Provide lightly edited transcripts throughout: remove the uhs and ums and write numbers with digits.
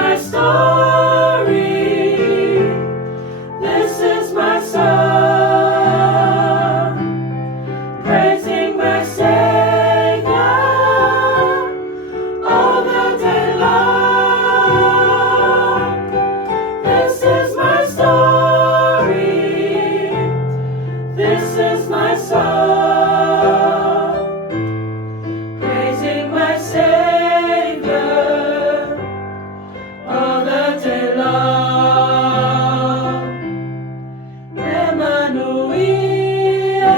my story. This is my song, praising my Savior all the day long. This is my story. This is my song, praising my Savior all the day long. Manuia,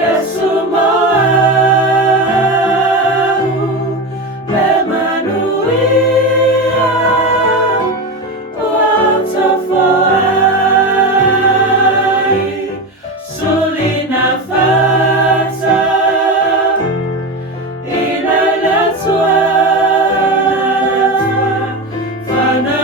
Yesu moau. Manuia, uatofoai. Sulina fata, ina Atua. Tala,